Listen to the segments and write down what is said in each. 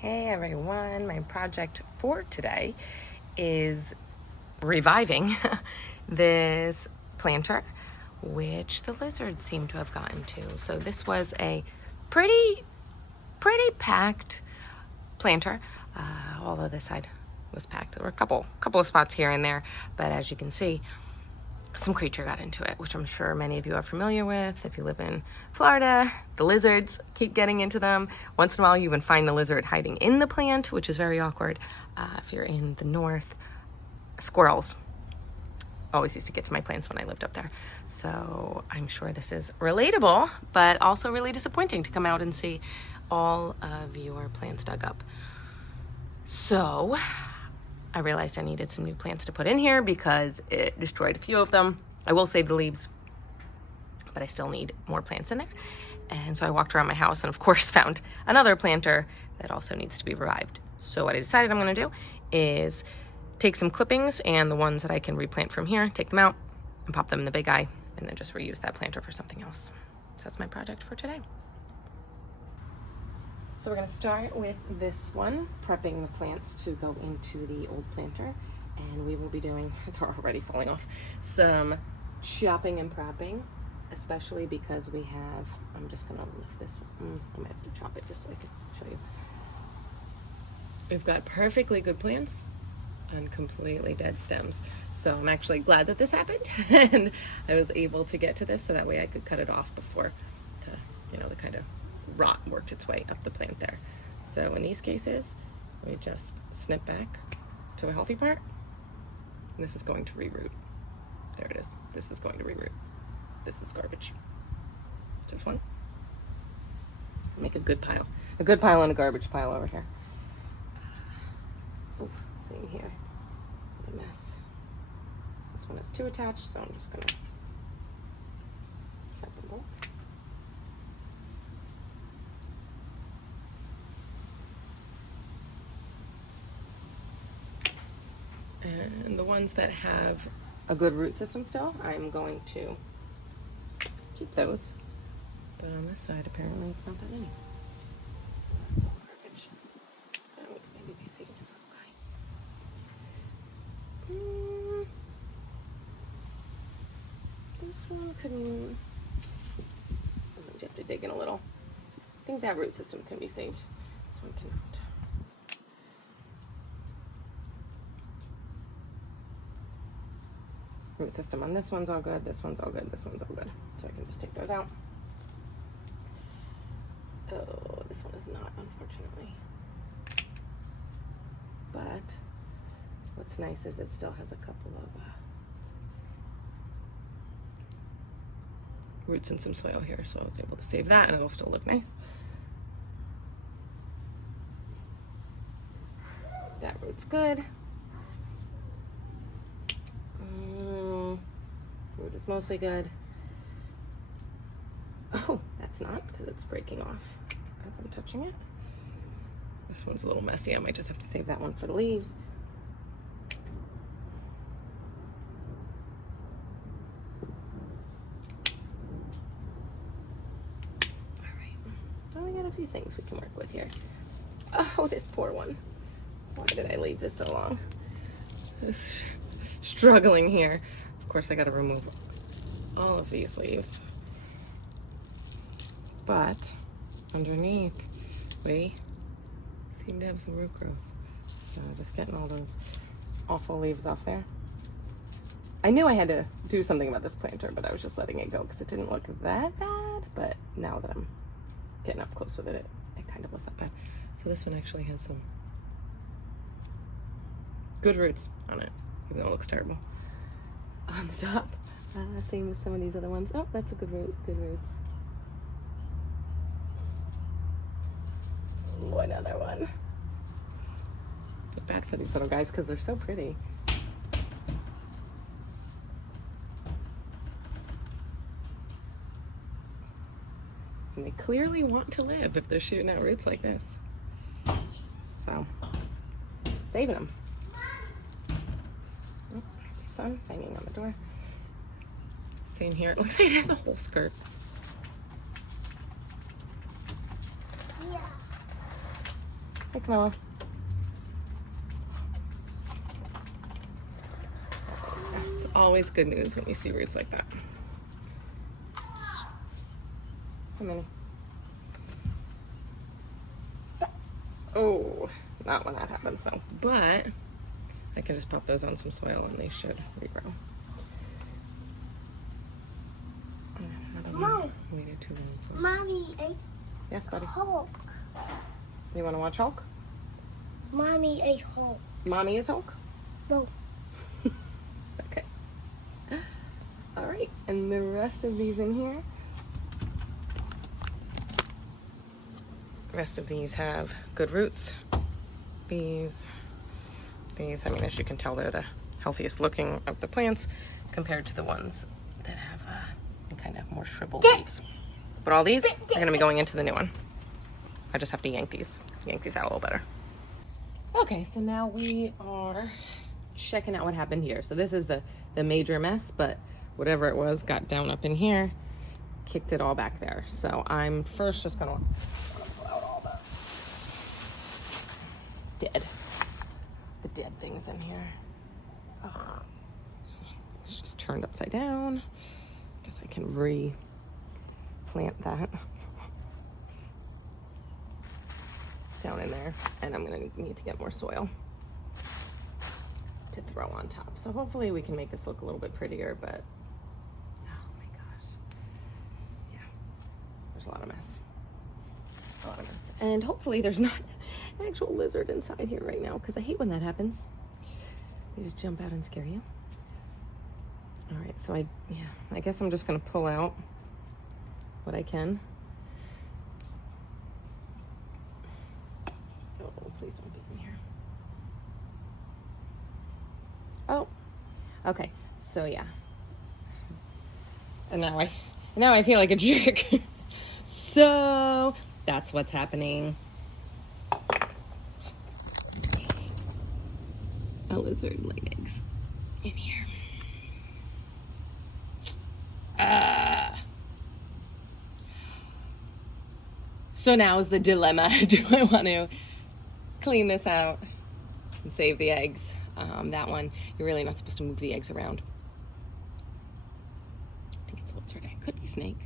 Hey everyone, my project for today is reviving this planter, which the lizards seem to have gotten to. So this was a pretty packed planter. Although this side was packed. There were a couple of spots here and there, but as you can see, some creature got into it, which I'm sure many of you are familiar with. If you live in Florida, the lizards keep getting into them. Once in a while, you even find the lizard hiding in the plant, which is very awkward. If you're in the north, squirrels always used to get to my plants when I lived up there. So I'm sure this is relatable, but also really disappointing to come out and see all of your plants dug up. So I realized I needed some new plants to put in here because it destroyed a few of them. I will save the leaves, but I still need more plants in there. And so I walked around my house and of course found another planter that also needs to be revived. So what I decided I'm gonna do is take some clippings and the ones that I can replant from here, take them out and pop them in the big eye and then just reuse that planter for something else. So that's my project for today. So we're going to start with this one, prepping the plants to go into the old planter, and we will be doing, they're already falling off, some chopping and propping, especially because we have, I'm just going to lift this one. I might have to chop it just so I can show you. We've got perfectly good plants and completely dead stems. So I'm actually glad that this happened and I was able to get to this so that way I could cut it off before the kind of rot worked its way up the plant there. So in these cases, we just snip back to a healthy part, and this is going to reroot. There it is. This is going to reroot. This is garbage. Just one. Make a good pile. A good pile and a garbage pile over here. Oh, same here. What a mess. This one has two attached, so I'm just gonna chop them both. And the ones that have a good root system still, I'm going to keep those. But on this side, apparently it's not that many. That's all garbage. Maybe they see this guy. This one couldn't. You have to dig in a little. I think that root system can be saved. This one cannot. Root system on this one's all good, this one's all good, this one's all good. So I can just take those out. Oh, this one is not, unfortunately. But what's nice is it still has a couple of roots and some soil here, so I was able to save that and it'll still look nice. That root's good. Root is mostly good. Oh, that's not, because it's breaking off as I'm touching it. This one's a little messy. I might just have to save that one for the leaves. All right. Well, we got a few things we can work with here. Oh, this poor one. Why did I leave this so long? This struggling here. Of course, I got to remove all of these leaves. But underneath, we seem to have some root growth. So just getting all those awful leaves off there. I knew I had to do something about this planter, but I was just letting it go because it didn't look that bad. But now that I'm getting up close with it, it kind of was that bad. So this one actually has some good roots on it, even though it looks terrible. On the top, same with some of these other ones. Oh, that's a good root, good roots. Oh, another one. It's bad for these little guys because they're so pretty. And they clearly want to live if they're shooting out roots like this. So, saving them. Oh, sun hanging on the door. Same here. It looks like it has a whole skirt. Hey, Camilla. It's always good news when you see roots like that. How many? Oh, not when that happens though. But I can just pop those on some soil and they should regrow. Another one. Waited too long for. Mommy, Yes, buddy. Hulk. You want to watch Hulk? Mommy, a Hulk. Mommy is Hulk? No. Okay. All right, and the rest of these in here. The rest of these have good roots. These, I mean, as you can tell, they're the healthiest looking of the plants compared to the ones that have kind of more shriveled leaves. But all these are going to be going into the new one. I just have to yank these out a little better. Okay, so now we are checking out what happened here. So this is the major mess, but whatever it was got down up in here, kicked it all back there. So I'm first just gonna pull out all the dead things in here. Ugh. It's just turned upside down. Guess I can replant that down in there, and I'm gonna need to get more soil to throw on top. So hopefully we can make this look a little bit prettier, but oh my gosh. Yeah, there's a lot of mess. And hopefully there's not an actual lizard inside here right now, because I hate when that happens. They just jump out and scare you. All right, so I guess I'm just gonna pull out what I can. Oh, please don't be in here. Oh, okay, so yeah. And now I feel like a jerk. So that's what's happening. A lizard laid eggs in here. So now is the dilemma. Do I want to clean this out and save the eggs? That one, you're really not supposed to move the eggs around. I think it's a lizard egg. Could be snake,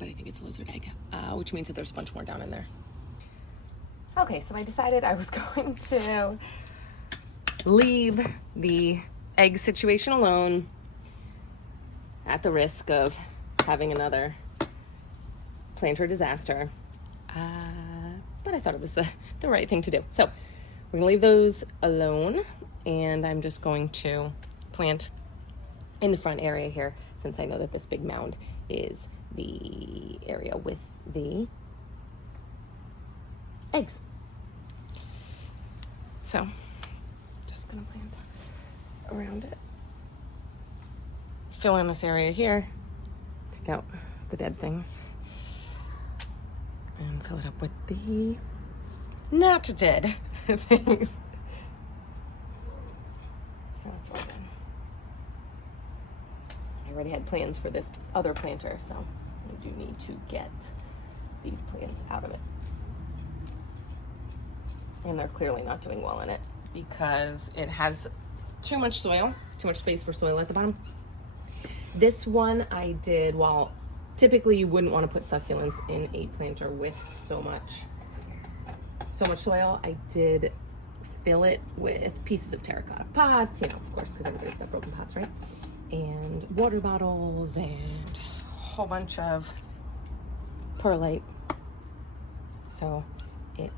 but I think it's a lizard egg, which means that there's a bunch more down in there. Okay, so I decided I was going to leave the egg situation alone at the risk of having another planter disaster. But I thought it was the right thing to do. So we're gonna leave those alone, and I'm just going to plant in the front area here, since I know that this big mound is the area with the eggs. So just gonna plant around it. Fill in this area here, take out the dead things, and fill it up with the not dead things. So that's all done. I already had plans for this other planter, so I do need to get these plants out of it. And they're clearly not doing well in it because it has too much soil, too much space for soil at the bottom. This one I did, while typically you wouldn't want to put succulents in a planter with so much soil, I did fill it with pieces of terracotta pots, you know, of course, because everybody's got broken pots, right? And water bottles and a whole bunch of perlite. So it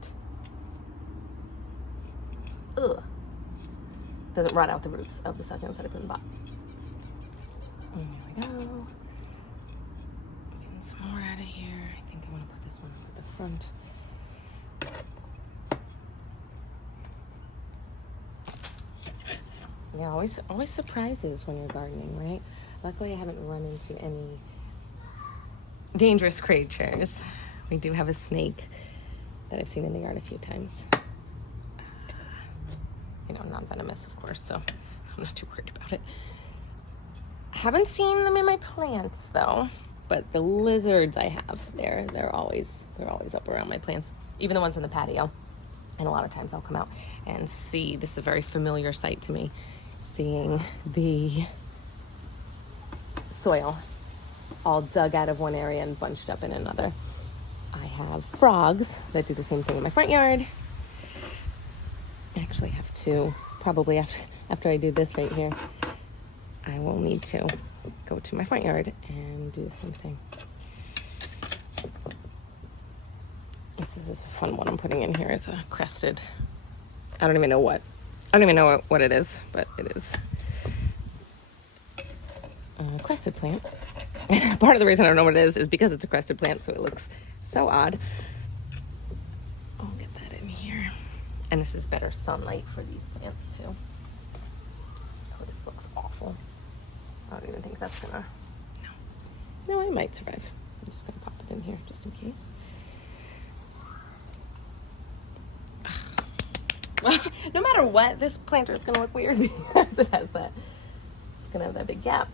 doesn't rot out the roots of the succulents that I put in the bottom. And there we go. Getting some more out of here. I think I want to put this one up at the front. Yeah, always surprises when you're gardening, right? Luckily, I haven't run into any dangerous creatures. We do have a snake that I've seen in the yard a few times. You know, non-venomous, of course, so I'm not too worried about it. I haven't seen them in my plants, though. But the lizards I have, they're always up around my plants, even the ones in the patio. And a lot of times I'll come out and see, this is a very familiar sight to me, seeing the soil all dug out of one area and bunched up in another. I have frogs that do the same thing in my front yard. I actually have to, probably after I do this right here, I will need to go to my front yard and do the same thing. This is a fun one I'm putting in here. Is a crested, I don't even know what it is, but it is a crested plant. Part of the reason I don't know what it is because it's a crested plant, so it looks so odd. I'll get that in here. And this is better sunlight for these plants too. Oh, this looks awful. I don't even think that's gonna, no, it might survive. I'm just gonna pop it in here just in case. Well, no matter what, this planter is gonna look weird because it has that, it's gonna have that big gap.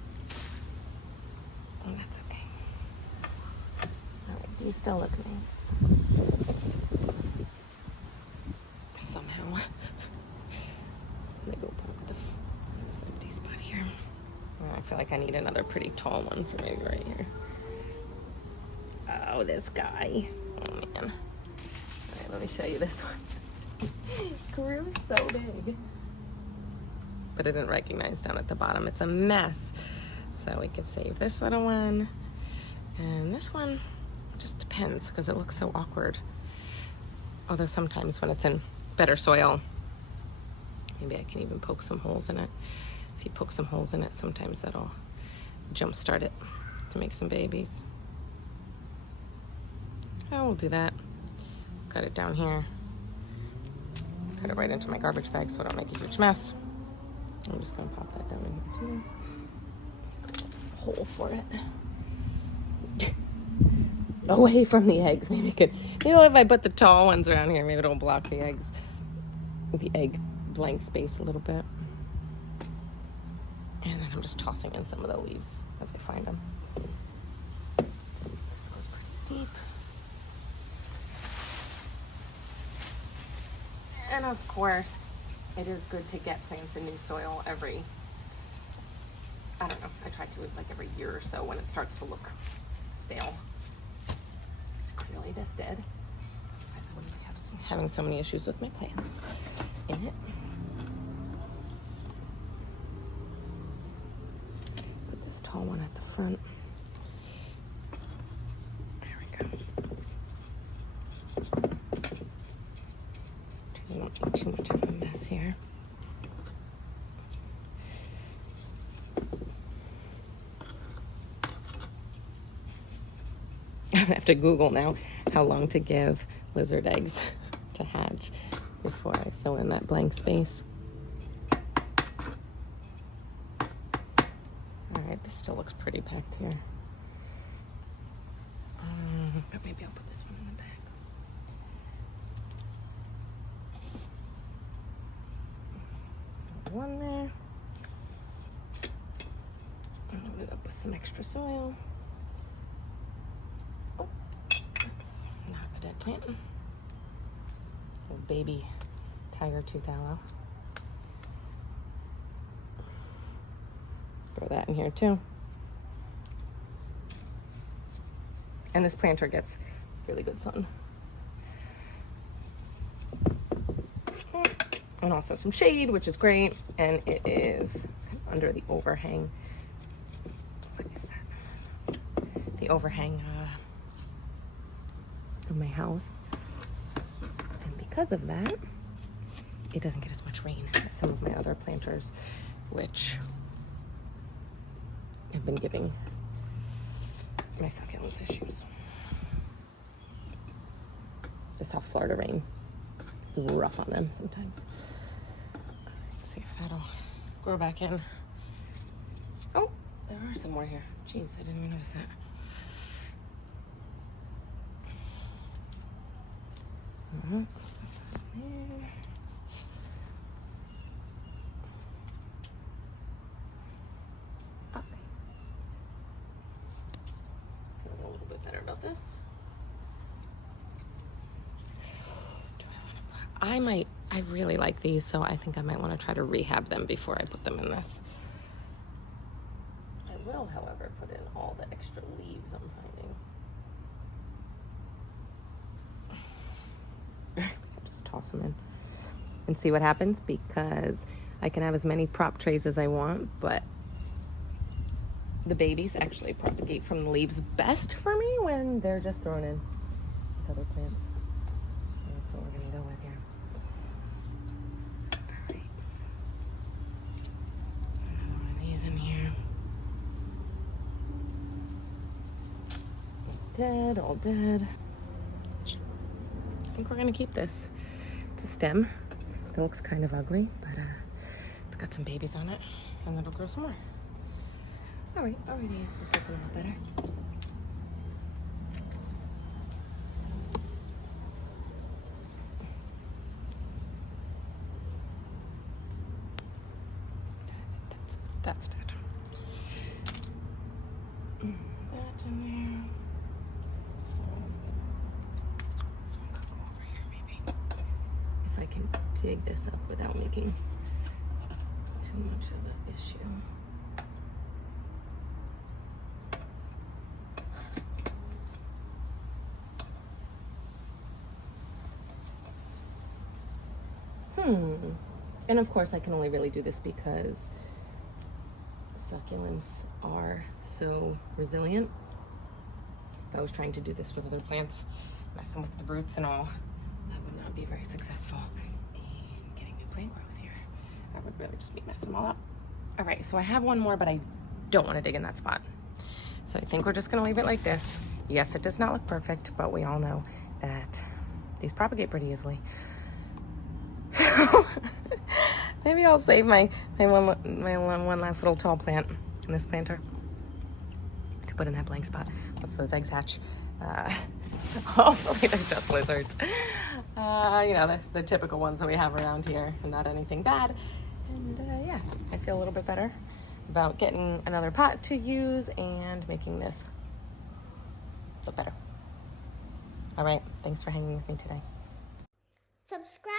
Oh, that's okay. All right, these still look nice. Somehow. I'm gonna go put this empty spot here. I feel like I need another pretty tall one for maybe right here. Oh, this guy. Oh, man. All right, let me show you this one. Grew so big. But I didn't recognize down at the bottom. It's a mess. So we could save this little one. And this one just depends because it looks so awkward. Although sometimes when it's in better soil, maybe I can even poke some holes in it. If you poke some holes in it, sometimes that'll jumpstart it to make some babies. I will do that. Cut it down here. Cut it right into my garbage bag so I don't make a huge mess. I'm just gonna pop that down in here too. Hole for it. Away from the eggs. Maybe if I put the tall ones around here, maybe it'll block the egg blank space a little bit. And then I'm just tossing in some of the leaves as I find them. This goes pretty deep. And of course, it is good to get plants in new soil every, I don't know, I try to like every year or so when it starts to look stale. Clearly this did. I wouldn't be having so many issues with my plants in it. Put this tall one at the front. There we go. I don't need too much of a mess here. I'm gonna have to Google now how long to give lizard eggs to hatch before I fill in that blank space. All right, this still looks pretty packed here. But maybe I'll put this one in the back. One there. And load it up with some extra soil. Oh, that's not a dead plant. A baby tiger tooth aloe. Throw that in here too. And this planter gets really good sun. And also some shade, which is great. And it is under the overhang. What is that? The overhang of my house. And because of that, it doesn't get as much rain as some of my other planters, which have been giving my succulents issues. The South Florida rain is rough on them sometimes. Let's see if that'll grow back in. Oh, there are some more here. Jeez, I didn't even notice that. There. better about this. I really like these, so I think I might want to try to rehab them before I put them in this. I will, however, put in all the extra leaves I'm finding. Just toss them in and see what happens, because I can have as many prop trays as I want, but the babies actually propagate from the leaves best for me when they're just thrown in with other plants. So that's what we're gonna go with here. All right. Another one of these in here. Dead, all dead. I think we're gonna keep this. It's a stem. It looks kind of ugly, but it's got some babies on it, and it'll grow some more. All right, already this is looking a lot better. That's dead. That in there. This one could go over here, maybe. If I can dig this up without making too much of an issue. And of course I can only really do this because succulents are so resilient. If I was trying to do this with other plants, messing with the roots and all, that would not be very successful in getting new plant growth here. I would really just be messing them all up. All right, so I have one more, but I don't want to dig in that spot. So I think we're just gonna leave it like this. Yes, it does not look perfect, but we all know that these propagate pretty easily. So maybe I'll save my one last little tall plant in this planter to put in that blank spot once those eggs hatch. Hopefully they're just lizards. You know, the typical ones that we have around here, and not anything bad. And yeah, I feel a little bit better about getting another pot to use and making this look better. All right, thanks for hanging with me today. Subscribe